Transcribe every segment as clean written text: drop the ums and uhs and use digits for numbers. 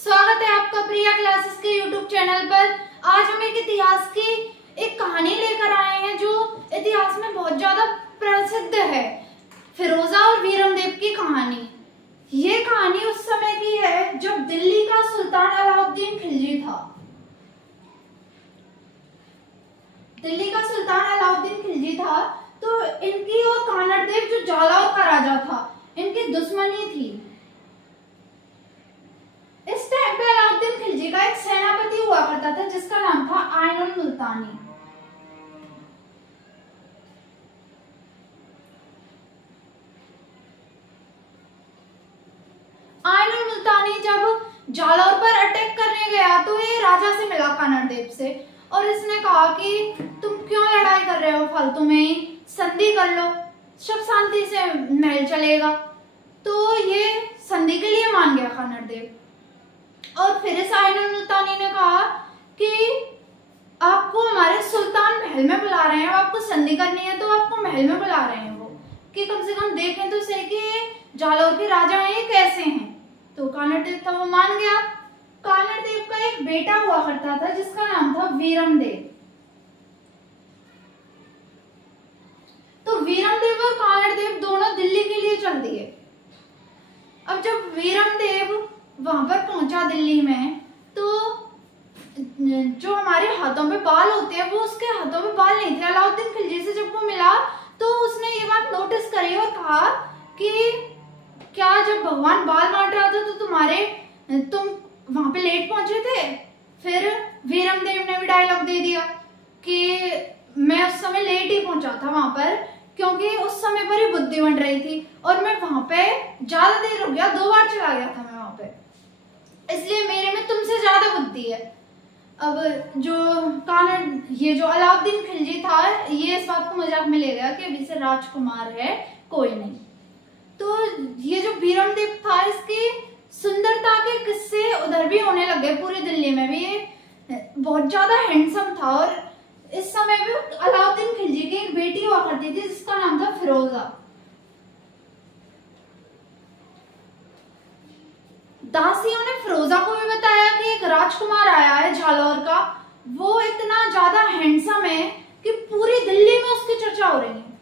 स्वागत है आपका प्रिया क्लासेस के यूट्यूब चैनल पर। आज हम एक इतिहास की एक कहानी लेकर आए हैं जो इतिहास में बहुत ज्यादा प्रसिद्ध है, फिरोजा और वीरमदेव की कहानी। ये कहानी उस समय की है जब दिल्ली का सुल्तान अलाउद्दीन खिलजी था। दिल्ली का सुल्तान अलाउद्दीन खिलजी था तो इनकी और कानड़देव जो जालौर का राजा था, इनकी दुश्मनी थी। इस टाइम पे अलाउद्दीन खिलजी का एक सेनापति हुआ करता था जिसका नाम था आइन उल मुल्तानी। आइन उल मुल्तानी जब जालौर पर अटैक करने गया तो ये राजा से मिला कानड़देव से और इसने कहा कि तुम क्यों लड़ाई कर रहे हो, फालतू में ही संधि कर लो, सब शांति से महल चलेगा। तो ये संधि के लिए मान गया कानड़देव। और फिर इस आइन उल मुल्तानी ने कहा कि आपको हमारे सुल्तान महल में बुला रहे हैं, आपको संधि करनी है तो आपको महल में बुला रहे हैं वो, कि कम से कम देखें तो सही कि जालौर के राजा हैं ये कैसे हैं। तो कानड़देव था वो मान गया। कानड़देव का एक बेटा हुआ करता था जिसका नाम था वीरमदेव। तो वीरमदेव और कानड़देव दोनों दिल्ली के लिए चल दिए। अब जब वीरमदेव वहां पर पहुंचा दिल्ली में तो जो हमारे हाथों पे बाल होते हैं वो उसके हाथों में बाल नहीं थे। अलाउद्दीन खिलजी से जब वो मिला तो उसने ये बात नोटिस करी और कहा कि क्या जब भगवान बाल बांट रहा था तो तुम वहां पे लेट पहुंचे थे। फिर वीरमदेव ने भी डायलॉग दे दिया कि मैं उस समय लेट ही पहुंचा था वहां पर क्योंकि उस समय पर ही बुद्धि बन रही थी और मैं वहां पे ज्यादा देर हो गया, 2 बार चला गया था मैं वहां पे, इसलिए मेरे में तुमसे ज्यादा बुद्धि है। अब ये जो अलाउद्दीन खिलजी था ये इस बात को मजाक में ले गया कि अभी से राजकुमार है, कोई नहीं। तो ये जो वीरमदेव था इसकी सुंदरता के किस्से उधर भी होने लगे, पूरी दिल्ली में भी ये बहुत ज्यादा हैंडसम था। और इस समय भी अलाउद्दीन खिलजी की एक बेटी हुआ करती थी जिसका नाम था फिरोजा। दासियों ने फिरोजा को भी बताया कि एक राजकुमार आया है जालौर का, वो इतना ज्यादा हैंडसम है कि पूरी दिल्ली में उसकी चर्चा हो रही है।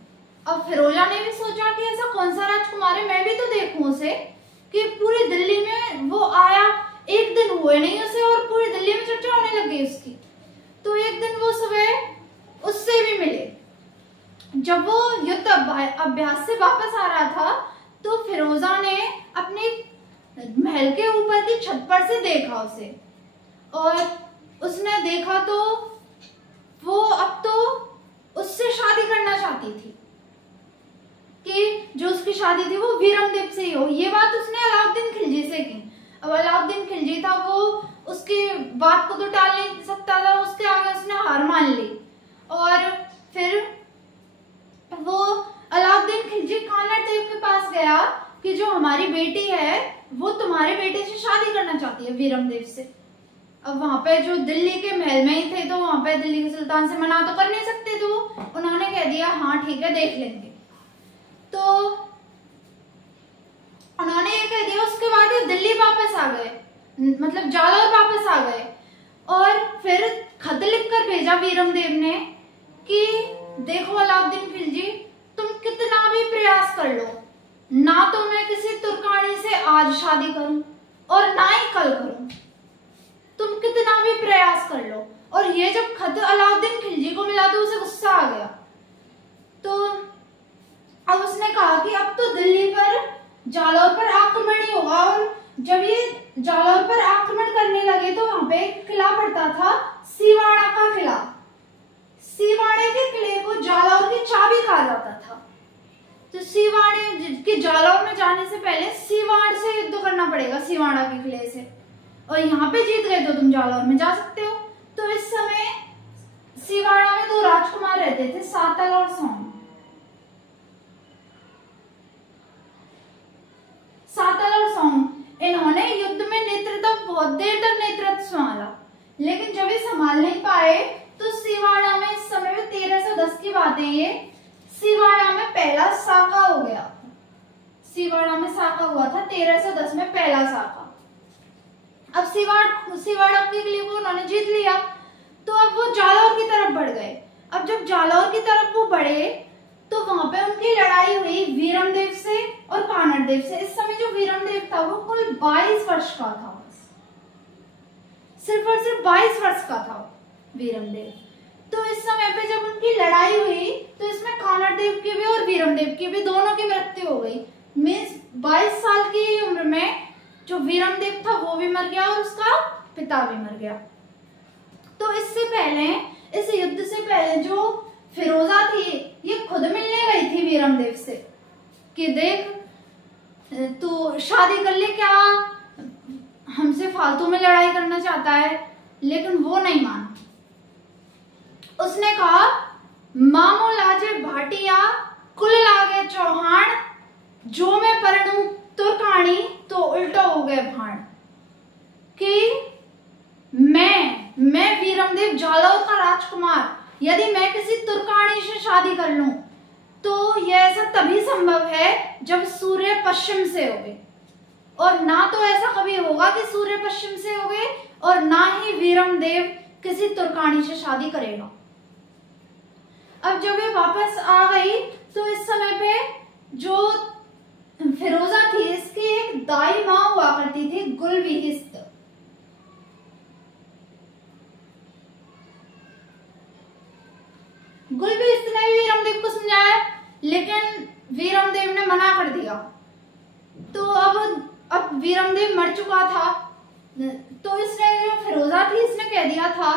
अब फिरोजा ने भी सोचा कि ऐसा कौन सा राजकुमार है, मैं भी तो देखूं उसे, कि पूरी दिल्ली में वो आया, एक दिन हुए नहीं उसे और पूरी दिल्ली में चर्चा होने लगी उसकी। तो एक दिन वो सुबह उससे भी मिले। जब वो युद्ध अभ्यास से वापस आ रहा था तो फिरोजा ने अपने महल के ऊपर की छत पर से देखा उसे और उसने देखा तो वो अब तो उससे शादी करना चाहती थी कि जो उसकी शादी थी वो वीरमदेव से ही हो। ये बात उसने अलाउद्दीन खिलजी से की। अब अलाउद्दीन खिलजी था वो उसकी बात को तो टाल नहीं सकता था, उसके आगे उसने हार मान ली। और फिर वो अलाउद्दीन खिलजी कानड़देव के पास गया कि जो हमारी बेटी है वो तुम्हारे बेटे से शादी करना चाहती है वीरमदेव से। अब वहां पे जो दिल्ली के महल में ही थे तो वहां पे दिल्ली के सुल्तान से मना तो कर नहीं सकते थे वो, उन्होंने कह दिया हाँ ठीक है देख लेंगे। तो उन्होंने ये कह दिया। उसके बाद ये दिल्ली वापस आ गए, मतलब जालौर वापस आ गए और फिर खत लिखकर भेजा वीरमदेव ने कि देखो अलाउद्दीन खिलजी, तुम कितना भी प्रयास कर लो, ना तो मैं किसी तुर्कानी से आज शादी करूं और ना ही कल करूं, तुम कितना भी प्रयास कर लो। और ये जब खत अलाउद्दीन खिलजी को मिला तो उसे गुस्सा आ गया। तो अब उसने कहा कि अब तो दिल्ली पर जालौर पर आक्रमण ही होगा। और जब ये जालौर पर आक्रमण करने लगे तो वहां पे एक किला पड़ता था, सिवाड़ा का किला। सिवाड़े के किले को जालौर की चाबी कहा जाता था। तो सिवाड़े के जालौर में जाने से पहले सिवाड़ से युद्ध करना पड़ेगा, सिवाड़ा के किले से, और यहाँ पे जीत गए तो तुम जालौर में जा सकते हो। तो इस समय सिवाड़ा में 2 राजकुमार रहते थे, सातल और सौंग। सातल और सौंग इन्होंने युद्ध में नेतृत्व, बहुत देर तक नेतृत्व संभाला, लेकिन जब ये संभाल नहीं पाए तो सिवाड़ा में इस समय में 1310 की बात है, ये सिवाड़ा में पहला साका हो गया। सिवाड़ा में साका हुआ था 1310 में पहला साका। अब सिवाड़क के किले को उन्होंने जीत लिया। तो अब वो जालौर की तरफ बढ़ गए। अब जब जालौर की तरफ वो बढ़े तो वहां पे उनकी लड़ाई हुई वीरमदेव से और कानड़देव से। इस समय जो वीरमदेव था वो कुल 22 वर्ष का था, सिर्फ और सिर्फ 22 वर्ष का था वीरमदेव। तो इस समय पे जब उनकी लड़ाई हुई तो इसमें कानड़देव की भी और वीरमदेव की भी दोनों की मृत्यु हो गई। मीन्स 22 साल की उम्र में जो वीरमदेव था वो भी मर गया और उसका पिता भी मर गया। तो इससे पहले, इस युद्ध से पहले जो फिरोजा थी ये खुद मिलने गई थी वीरमदेव से कि देख तू शादी कर ले, क्या हमसे फालतू में लड़ाई करना चाहता है, लेकिन वो नहीं माना। उसने कहा मामो लाजे भाटिया कुल लागे चौहान, जो मैं परणू तुर्कानी तो उल्टा हो गए भाण। कि मैं वीरमदेव जालौर का राजकुमार यदि मैं किसी तुर्कानी से शादी कर लूं तो यह ऐसा तभी संभव है जब सूर्य पश्चिम से होगे, और ना तो ऐसा कभी होगा कि सूर्य पश्चिम से होगे और ना ही वीरमदेव किसी तुर्कानी से शादी करेगा। अब जब ये वापस आ गई तो इस समय पे जो फिरोजा थी इसकी एक दाई माँ हुआ करती थी गुलबिहिस्त। गुलबिहिस्त ने वीरमदेव को समझाया लेकिन वीरमदेव ने मना कर दिया। तो अब वीरमदेव मर चुका था, तो इसने जो फिरोजा थी इसने कह दिया था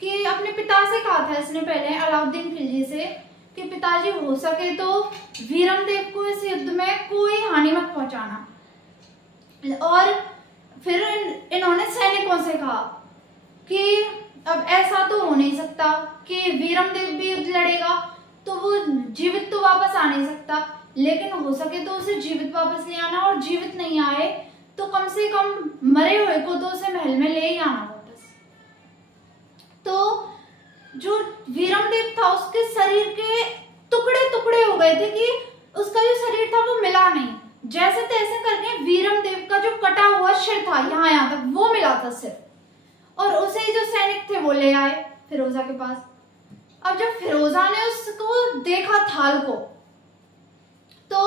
कि अपने पिता से कहा था इसने पहले अलाउद्दीन खिलजी से कि पिताजी हो सके तो वीरमदेव को इस युद्ध में कोई हानि मत पहुंचाना। और फिर इन्होंने सैनिकों से कहा कि अब ऐसा तो हो नहीं सकता कि वीरमदेव भी युद्ध लड़ेगा तो वो जीवित तो वापस आ नहीं सकता, लेकिन हो सके तो उसे जीवित वापस ले आना, और जीवित नहीं आए तो कम से कम मरे हुए को तो उसे महल में ले ही आना वापस। तो जो वीरमदेव था उसके शरीर के टुकड़े टुकड़े हो गए थे कि उसका जो शरीर था वो मिला नहीं। जैसे तैसे करके वीरमदेव का जो कटा हुआ सिर था यहाँ तक वो मिला था सिर, और उसे ही जो सैनिक थे वो ले आए फिरोजा के पास। अब जब फिरोजा ने उसको देखा थाल को तो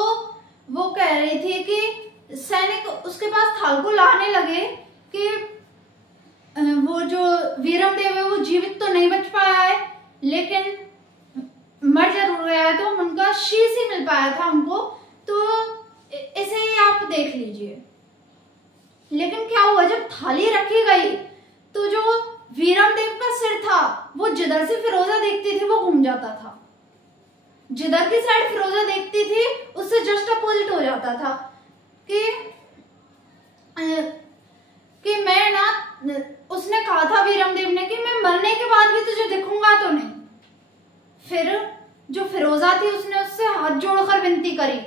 वो कह रही थी कि सैनिक उसके पास थाल को लाने लगे कि वो जो वीरमदेव है वो जीवित तो नहीं बच पाया है लेकिन मर जरूर गया है, तो उनका शीश ही मिल पाया था हमको, तो इसे ही आप देख लीजिए। लेकिन क्या हुआ जब थाली रखी गई तो जो वीरमदेव का सिर था वो जिधर से फिरोजा देखती थी वो घूम जाता था, जिधर की साइड फिरोजा देखती थी उससे जस्ट अपोजिट हो जाता था कि मैं ना, उसने कहा था वीरमदेव ने कि मैं मरने के बाद भी तुझे दिखूंगा तो नहीं। फिर जो फिरोजा थी उसने उससे हाथ जोड़कर विनती करी,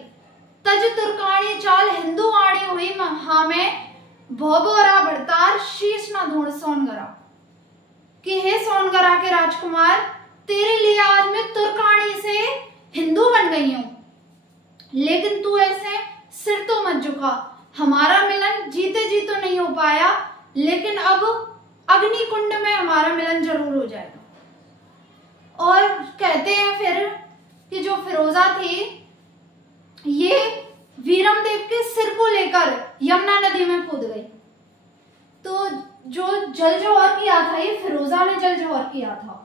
तज तुर्कानी चाल हिंदू आणी हुई हाँ में भोगोरा भड़तार शीश ना ढूंढ सोनगरा, कि हे सोनगरा के राजकुमार तेरे लिए आज मैं तुर्कानी से हिंदू बन गई हूं, लेकिन तू ऐसे सिर तो मत झुका। हमारा मिलन जीते जी तो नहीं हो पाया लेकिन अब अग्निकुंड में हमारा मिलन जरूर हो जाएगा। और कहते हैं फिर कि जो फिरोजा थी ये वीरमदेव के सिर को लेकर यमुना नदी में कूद गई। तो जो जल जौहर किया था ये फिरोजा ने जल जौहर किया था।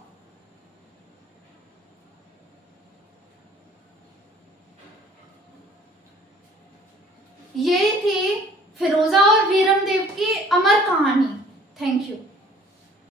ये थी फिरोजा और वीरमदेव की अमर कहानी। Thank you.